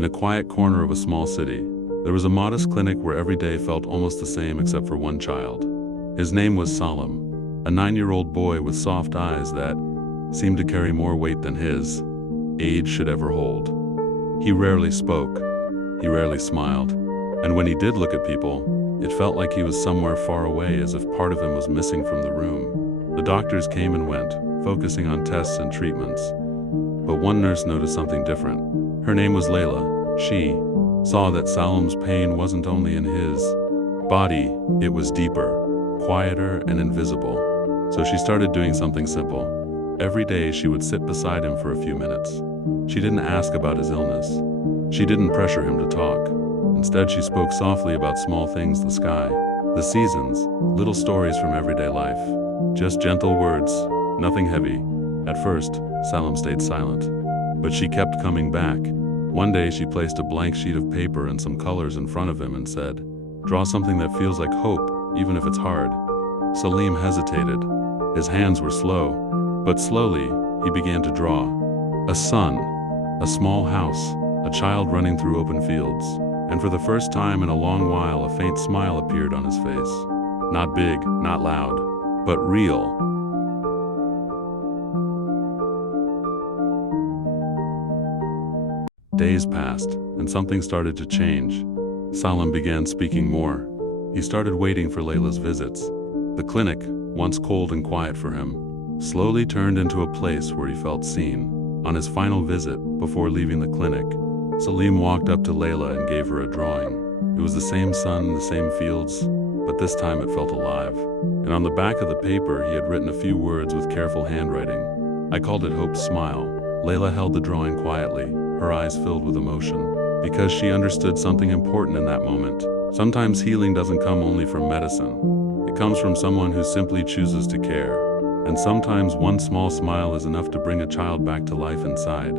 In a quiet corner of a small city, there was a modest clinic where every day felt almost the same except for one child. His name was Salim, a 9-year-old boy with soft eyes that seemed to carry more weight than his age should ever hold. He rarely spoke, he rarely smiled, and when he did look at people, it felt like he was somewhere far away, as if part of him was missing from the room. The doctors came and went, focusing on tests and treatments, but one nurse noticed something different. Her name was Layla. She saw that Salim's pain wasn't only in his body, it was deeper, quieter, and invisible. So she started doing something simple. Every day she would sit beside him for a few minutes. She didn't ask about his illness. She didn't pressure him to talk. Instead, she spoke softly about small things: the sky, the seasons, little stories from everyday life. Just gentle words, nothing heavy. At first, Salim stayed silent, but she kept coming back. One day she placed a blank sheet of paper and some colors in front of him and said, "Draw something that feels like hope, even if it's hard." Salim hesitated. His hands were slow, but slowly he began to draw. A sun, a small house, a child running through open fields, and for the first time in a long while a faint smile appeared on his face. Not big, not loud, but real. Days passed, and something started to change. Salim began speaking more. He started waiting for Layla's visits. The clinic, once cold and quiet for him, slowly turned into a place where he felt seen. On his final visit, before leaving the clinic, Salim walked up to Layla and gave her a drawing. It was the same sun, the same fields, but this time it felt alive. And on the back of the paper he had written a few words with careful handwriting. I called it Hope's Smile. Layla held the drawing quietly, her eyes filled with emotion, because she understood something important in that moment. Sometimes healing doesn't come only from medicine. It comes from someone who simply chooses to care. And sometimes one small smile is enough to bring a child back to life inside.